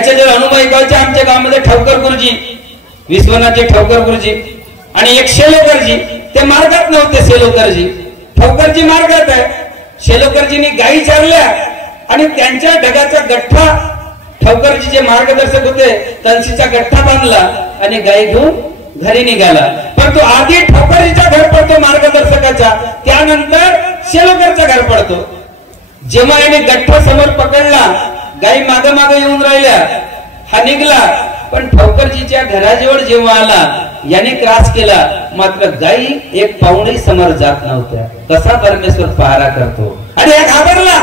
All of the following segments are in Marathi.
याचे जर अनुभव गावचे आमच्या गावामध्ये ठवकर गुरुजी, विश्वनाथजी ठवकर गुरुजी आणि एक शेलोकरजी, ते मार्गात नव्हते. शेलोकरजी ठवकरजी मार्गात आहे. शेलोकरजींनी गायी चारल्या आणि त्यांच्या ढगाचा गठ्ठा, ठवकरजी जे मार्गदर्शक होते तनसीचा गठ्ठा बांधला आणि गायी घेऊन घरी निघाला. परंतु आधी ठवकरजीचा घर पडतो मार्गदर्शकाचा, त्यानंतर शेलोकरचा घर पडतो. जेव्हा याने गठ्ठा समोर पकडला, गायी मागे मागे येऊन राहिल्या, हा निघला. पण ठवकरजीच्या घराजवळ जेव्हा आला, याने क्रॉस केला, मात्र गायी एक पाऊणही समोर जात नव्हत्या. कसा परमेश्वर पहारा करतो. आणि हा घाबरला.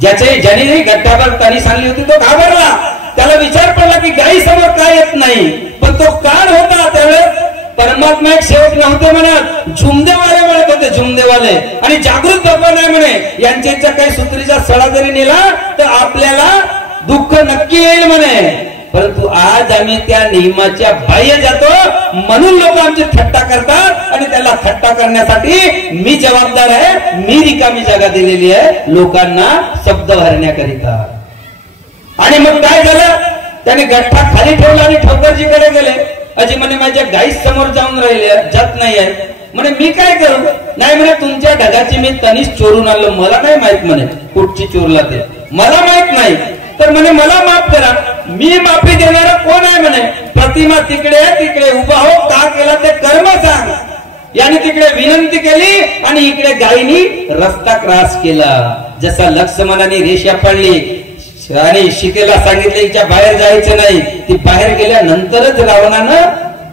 ज्याने गठ्ठावर तानी सांगली होती तो घाबरला. त्याला विचार पडला की गायी समोर काय येत नाही. पण तो काळ होता त्यावेळेस परमात्मा एक सेवक नव्हते म्हणत, झुमदेवाले म्हणत होते, झुमदेवाले. आणि जागृत भगवान आहे म्हणे, यांच्या काही सूत्रीचा सळा जरी नेला तर आपल्याला दुःख नक्की येईल म्हणे. परंतु आज आम्ही त्या नियमाच्या बाह्य जातो, म्हणून लोक आमची थट्टा करतात. आणि त्याला थट्टा करण्यासाठी मी जबाबदार आहे. मी रिकामी जागा दिलेली आहे लोकांना शब्द भरण्याकरिता. आणि मग काय झालं, त्याने गठ्ठा खाली ठेवला आणि ठवकरजीकडे गेले. अजी म्हणे माझ्या गाई समोर जाऊन राहिले, जात नाही आहे म्हणे. मी काय करू. नाही म्हणे, तुमच्या ढगाची मी तनीच चोरून आणलो. मला नाही माहित म्हणे कुठची चोरला ते, मला माहित नाही. तर म्हणे मला माफ करा. मी माफी देणारा कोण आहे म्हणे. प्रतिमा तिकडे उभा हो, का केला ते कर्म सांग. याने तिकडे विनंती केली आणि इकडे गायीनी रस्ता क्रॉस केला. जसा लक्ष्मणाने रेषा पाडली आणि सीतेला सांगितलं हिच्या बाहेर जायचं नाही, ती बाहेर गेल्यानंतरच रावणानं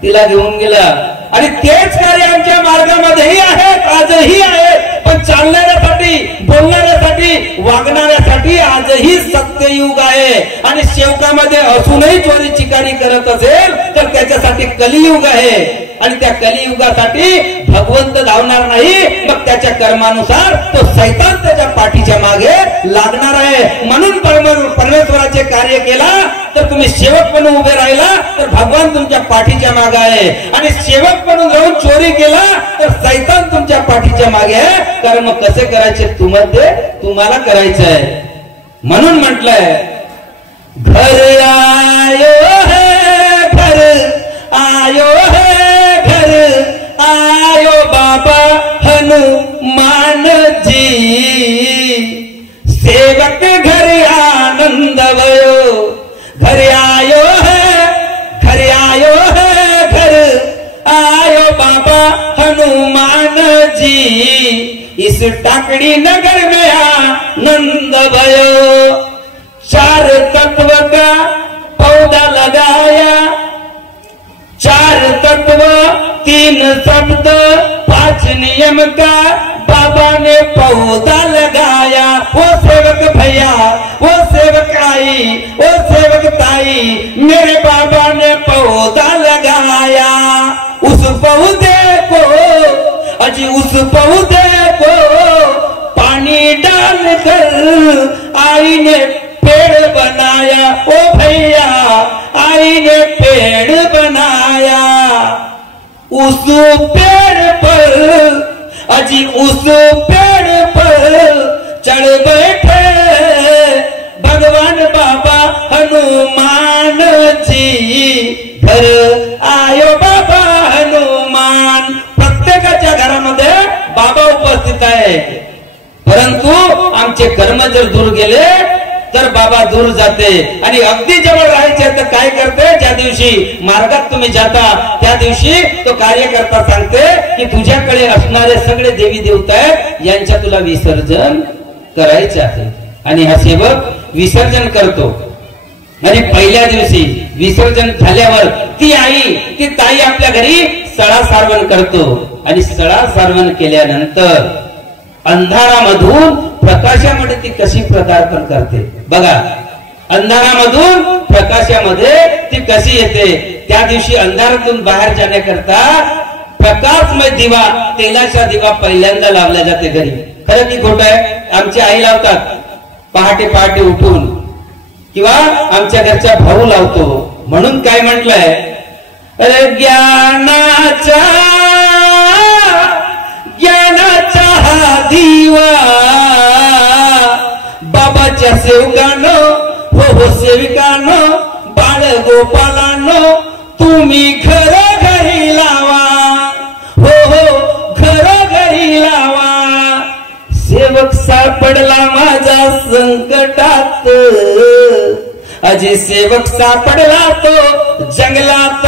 तिला घेऊन गेला. आणि तेच कार्य आमच्या मार्गामध्येही आहेत, आजही आहेत. पण चालणाऱ्यासाठी, बोलणाऱ्यासाठी, वागणाऱ्यासाठी आजही सत्ययुग आहे. आणि सेवकामध्ये असूनही चोरी चिकारी करत असेल तर त्याच्यासाठी कलियुग आहे. आणि त्या कलियुगासाठी भगवंत धावणार नाही, मग त्याच्या कर्मानुसार तो सैतान त्याच्या पाठीच्या मागे लागणार आहे. म्हणून परमेश्वराचे कार्य केला तर तुम्ही सेवक म्हणून उभे राहिला तर भगवान तुमच्या पाठीच्या मागे आहे. आणि सेवक म्हणून राहून चोरी केला तर सैतान तुमच्या पाठीच्या मागे आहे. कर्म कसे करायचे तुम्हाला करायचं आहे. म्हणून म्हटलंय, घर आयो है घर आयो है घर आयो बाबा हनुमान जी. सेवक घर आनंद भयो, घर आयो है घर आयो बाबा हनुमान जी. इस टाकड़ी नगर में आनंद भयो. चार तत्व का पौधा लगाया, चार तत्व तीन शब्द पांच नियम का बाबा ने पौधा लगाया. वो सेवक भैया, वो सेवक आई, वो सेवक ताई, मेरे बाबा ने पौधा लगाया. उस पौधे को अजी उस पौधे को पानी डालकर आई ने पेड़ बनाया. ओ भैया आई ने पेड़ बनाया. उस पेड़ पर अजी उस पेड़ पर चढ़ बैठे भगवान बाबा हनुमान जी. घर आयो बाबा हनुमान. प्रत्येकाच्या घरामध्ये बाबा उपस्थित आहे. परंतु आमचे कर्म जर दूर गेले तर बाबा दूर जाते. आणि अगदी जवळ राहायचे तर काय करते, ज्या दिवशी मार्गात तुम्ही जाता त्या दिवशी तो कार्यकर्ता सांगते की तुझ्याकडे असणारे सगळे देवी देवता आहेत, यांच्या तुला विसर्जन करायचे आहे. आणि हा सेवक विसर्जन करतो. आणि पहिल्या दिवशी विसर्जन झाल्यावर ती ताई आपल्या घरी सळा सारवण करतो. आणि सळा सारवण केल्यानंतर अंधारामधून प्रकाशामध्ये ती कशी पदार्पण करते बघा. अंधारामधून प्रकाशामध्ये ती कशी येते. त्या दिवशी अंधारातून बाहेर जाण्याकरता प्रकाशमय दिवा, तेलाचा दिवा पहिल्यांदा लावला जाते घरी. खरं की खोटं आहे. आमची आई लावतात पहाटे पहाटे उठून, किंवा आमच्या घरच्या भाऊ लावतो. म्हणून काय म्हटलंय, ज्ञानाचा दिवा बाबाच्या सेवकानं हो हो सेविकांनो बाळ गोपालांनो तुम्ही घरोघरी लावा, हो घरोघरी लावा। सेवक सापडला माझ्या संकटात, अजी सेवक सापडला तो जंगलात।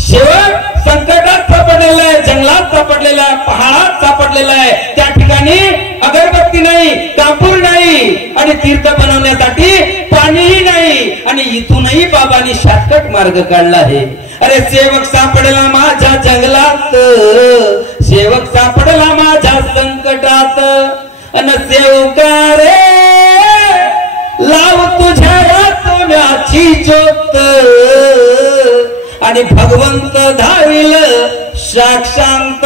सेवक संकटात सापडलेला आहे, जंगलात सापडलेला आहे, पहाडात सापडलेला आहे। त्या ठिकाणी अगरबत्ती नाही, कापूर नाही आणि तीर्थ बनवण्यासाठी पाणीही नाही आणि इथूनही बाबांनी शॉर्टकट मार्ग काढला आहे। अरे सेवक सापडला माझ्या जंगलात, सेवक सापडला माझ्या संकटात। अन सेवका रे लाव तुझ्या आत्म्याची ज्योत आणि भगवंत धाविल साक्षांत।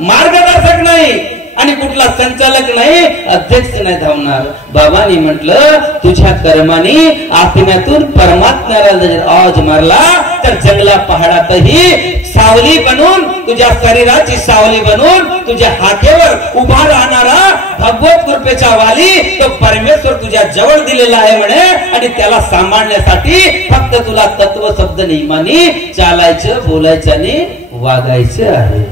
मार्गदर्शक नाही आणि कुठला संचालक नाही, अध्यक्ष नाही धावणार। बाबांनी म्हटलं तुझ्या कर्माने आत्म्यातून परमात्म्याला आज मारला तर जंगला पहाडातही सावली बनून, तुझ्या शरीराची सावली बनून तुझ्या हाकेवर उभा राहणारा भगवत कृपेचा वाली तो परमेश्वर तुझ्या जवळ दिलेला आहे म्हणे। आणि त्याला सांभाळण्यासाठी फक्त तुला तत्व शब्द नियमाने चालायचं, बोलायचं आणि वागायचं आहे।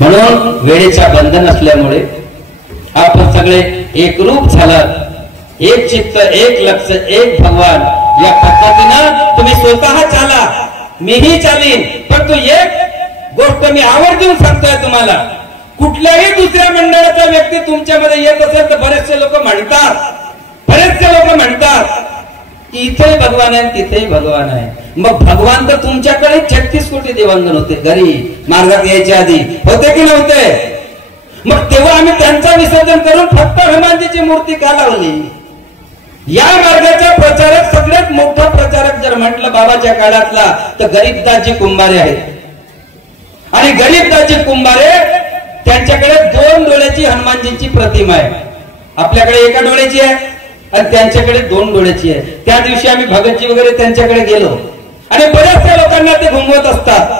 म्हणून वेळेच्या बंधन असल्यामुळे आपण सगळे एकरूप झालात, एक चित्त, एक लक्ष, एक भगवान या पद्धतीनं तुम्ही स्वतः चाला, मीही चालीन। पण तू एक गोष्ट मी आवर्जून सांगतोय तुम्हाला, कुठल्याही दुसऱ्या मंडळाचा व्यक्ती तुमच्यामध्ये येत असेल तर बरेचसे लोक म्हणतात की इथेही भगवान आहे तिथेही भगवान आहे। मग भगवान तर तुमच्याकडे 36 कोटी देवांगण होते, घरी मार्गात यायच्या आधी होते की नव्हते? मग तेव्हा आम्ही त्यांचा विसर्जन करून फक्त हनुमानजीची मूर्ती का लावली? या मार्गाचा प्रचारक, सगळ्यात मोठा प्रचारक जर म्हटलं बाबाच्या काळातला तर गरीबदासजी कुंभारे आहेत। आणि गरीबदासजी कुंभारे त्यांच्याकडे 2 डोळ्याची हनुमानजींची प्रतिमा आहे। आपल्याकडे एका डोळ्याची आहे आणि त्यांच्याकडे 2 डोळ्याची आहे। त्या दिवशी आम्ही भगतजी वगैरे त्यांच्याकडे गेलो आणि बऱ्याचशा लोकांना ते घुमवत असतात।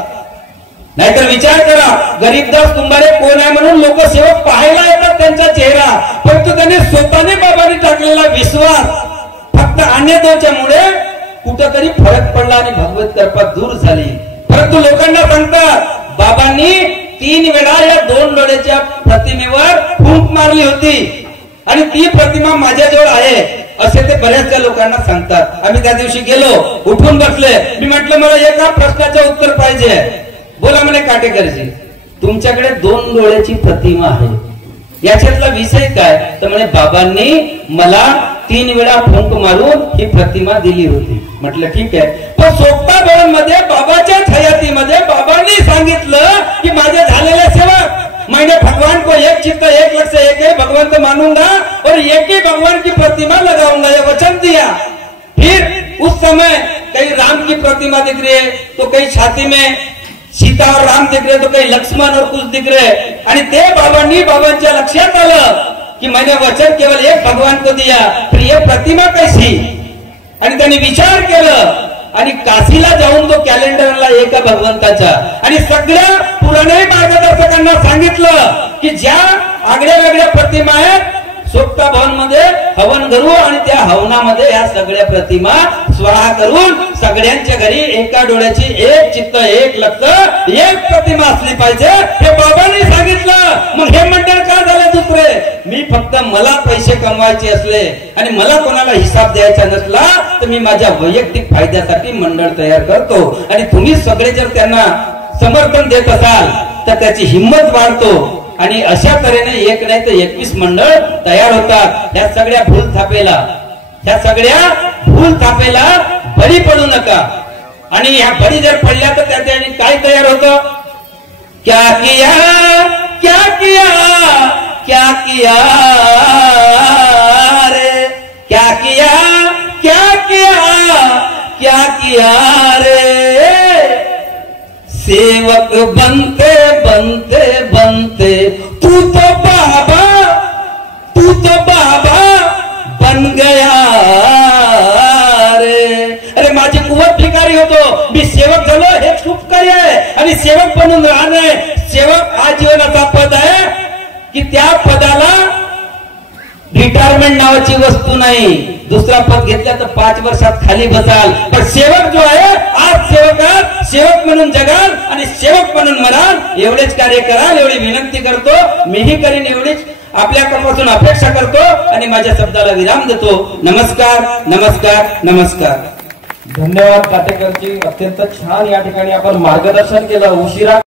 नाहीतर विचार करा, गरीबदास कुंभारे कोण आहे म्हणून लोक सेवक पाहायला येतात त्यांचा चेहरा, परंतु त्यांनी स्वतःने बाबांनी टाकलेला विश्वास फक्त अन्यथाच्यामुळे कुठंतरी फरक पडला आणि भगवत कृपा दूर झाली। परंतु लोकांना सांगतात बाबांनी 3 वेळा या 2 डोळ्याच्या प्रतिमेवर फूंक मारली होती आणि ती प्रतिमा माझ्याजवळ आहे असे ते बऱ्याचशा लोकांना सांगतात। आम्ही त्या दिवशी गेलो, उठून बसले, मी म्हटलं मला एका प्रश्नाचं उत्तर पाहिजे। बोला म्हणे काटेकरजी, तुमच्याकडे 2 डोळ्याची प्रतिमा आहे, याच्यातला विषय काय? तर म्हणे बाबांनी मला 3 वेळा फूंक मारून ही प्रतिमा दिली होती। म्हटलं ठीक आहे, पण सोपता भवन मध्ये बाबाच्या हयातीमध्ये बाबांनी सांगितलं की माझे झालेले सेवक मैंने भगवान को एक चित्त, एक लक्ष्य, एक ही भगवान को मानूंगा और एक ही भगवान की प्रतिमा लगाऊंगा, ये वचन दिया। फिर उस समय कहीं राम की प्रतिमा दिख रही है तो कहीं छाती में सीता और राम दिख रहे तो कहीं लक्ष्मण और कुछ दिख रहे, आणि ते बाबांनी बाबांच्या लक्षात आलं की मैंने वचन केवल एक भगवान को दिया, फिर ये प्रतिमा कैसी? आणि त्यांनी विचार केलं आणि काशीला जाऊन तो कॅलेंडरला एका भगवंताचा आणि सगळ्या पुराणे मार्गदर्शकांना सांगितलं की ज्या आगळ्या वेगळ्या प्रतिमा आहेत सोपता भवन मध्ये हवन करू आणि त्या हवनामध्ये या सगळ्या प्रतिमा स्वाहा करून सगळ्यांच्या घरी एका डोळ्याची, एक चित्त, एक लक्ष, एक प्रतिमा असली पाहिजे हे बाबांनी सांगितलं। मग हे मंडळ का झाले दुसरे? मी फक्त मला पैसे कमवायचे असले आणि मला कोणाला हिसाब द्यायचा नसला तर मी माझ्या वैयक्तिक फायद्यासाठी मंडळ तयार करतो आणि तुम्ही सगळे जर त्यांना समर्थन देत असाल तर त्याची हिंमत वाढतो आणि अशा तऱ्हेने एक नाही तर 21 मंडळ तयार होतात। ह्या सगळ्या भूल थापेला बळी पडू नका। आणि ह्या बळी जर पडल्या तर त्याने काय तयार होतं? क्या किया क्या किया क्या किया रे, क्या किया क्या किया क्या किया रे। सेवक बनते बनते बनते तू तो बाबा बन गया रे। अरे माझी कुवत भिकारी होतो, मी सेवक झालो हे खूप काही आहे आणि सेवक बनून राहणं, सेवक आजीवनाचा पद आहे की त्या पदाला रिटायरमेंट नावाची वस्तू नाही. दुसरा पद घेतला तर 5 वर्षात खाली बसाल, पण सेवक जो आहे आज सेवकात, सेवक म्हणून जगाल आणि सेवक म्हणून मराल. एवढेच कार्य कराल एवढी विनंती करतो. मीही करीन एवढीच आपल्याकडून अपेक्षा करतो आणि माझ्या शब्दाला विराम देतो. नमस्कार नमस्कार नमस्कार. धन्यवाद काटेकरजी. अत्यंत छान या ठिकाणी आपण मार्गदर्शन केलं. उशिरा